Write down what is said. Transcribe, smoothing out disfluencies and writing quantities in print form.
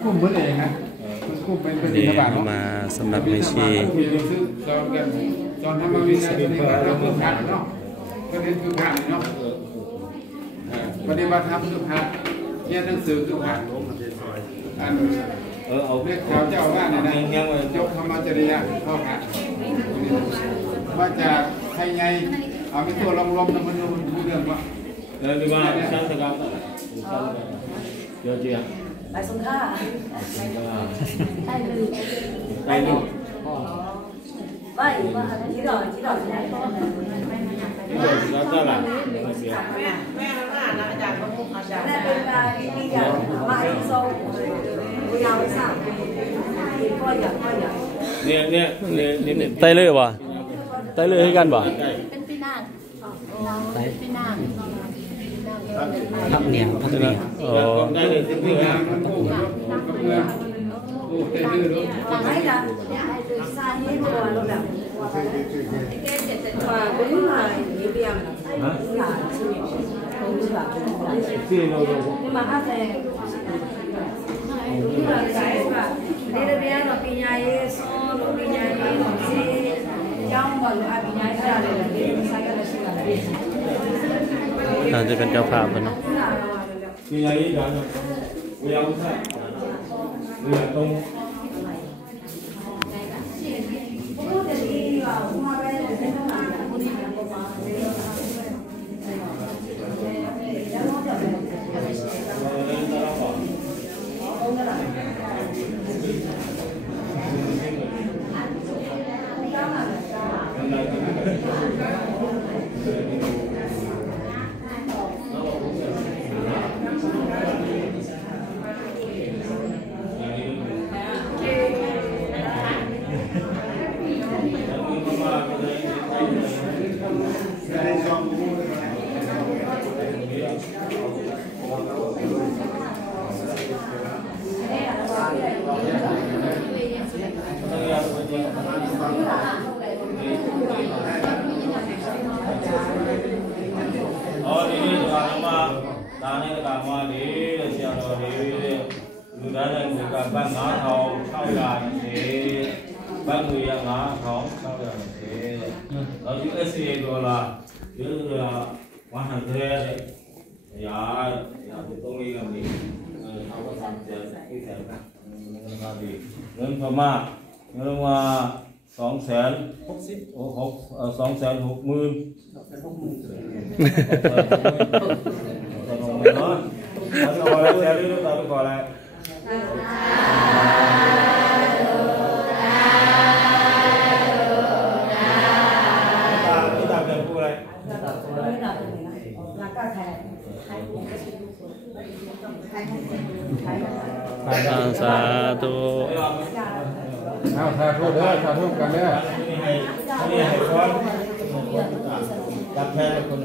คุ้มเมื่อไหร่นะคุ้มเป็นรัฐบาลมาสำหรับในชีตอนทำมาวิจัยในการรับผ่านเนาะประเด็นคือผ่านเนาะปฏิบัติธรรมคือผ่านเนี่ยหนังสือคือผ่านอันเอาเรียกข่าวเจ้าว่าเนี่ยนะยกธรรมจริยาเข้าผ่านว่าจะให้ไงเอาไปตัวลมๆนะมันรู้เรื่องว่าdi mana sang tegak yo dia ไปสงขลาใช่ลืมไปลืมไม่ว่าที่ดอกที่ไหนก็ล่ะแม่ข้างหน้านะอาจารย์เขาอาจารย์นั่นเป็นการที่อยากมาที่โซ่ยาวสามก็อยากเนี่ยไตเลยบ่ไตเลยให้กันบ่เป็นปีนางปีนางพักเหนียวพักเหนียวได้เลยที่พี่งานมันพูดให้ละซาให้ตัวเราแบบแกเจ็ดตัวเป็นหน่อยนิดเดียวหลานที่เรานี่มาห้าแสนนี่เราใช้แบบนี่เราเรียนเราปีใหญ่โซ่เราปีใหญ่ที่ย่างบอลเราปีใหญ่ที่เราเรียนใช้กันเลยสิน่าจะเป็นเจ้าภาพกันเนาะที่ไหนกันวิยาวุฒิวิยาตรงบ้านหาทองเช่ายาเสบ้านเมืองหาทองเช่ายาเสเราอยู่$10เยอะเลยวันหันเทเลยยาตรงนี้ก็มีเอาก็300,000ที่แสนนะครับดีเงินพม่าเงินมา260,000 260,000เนาะแล้วก็อะไรเรื่องต่อไปก่อนอะไรสาธุสาธุเด้อสาธุกันเด้อนี่ให้คนรับแทนคน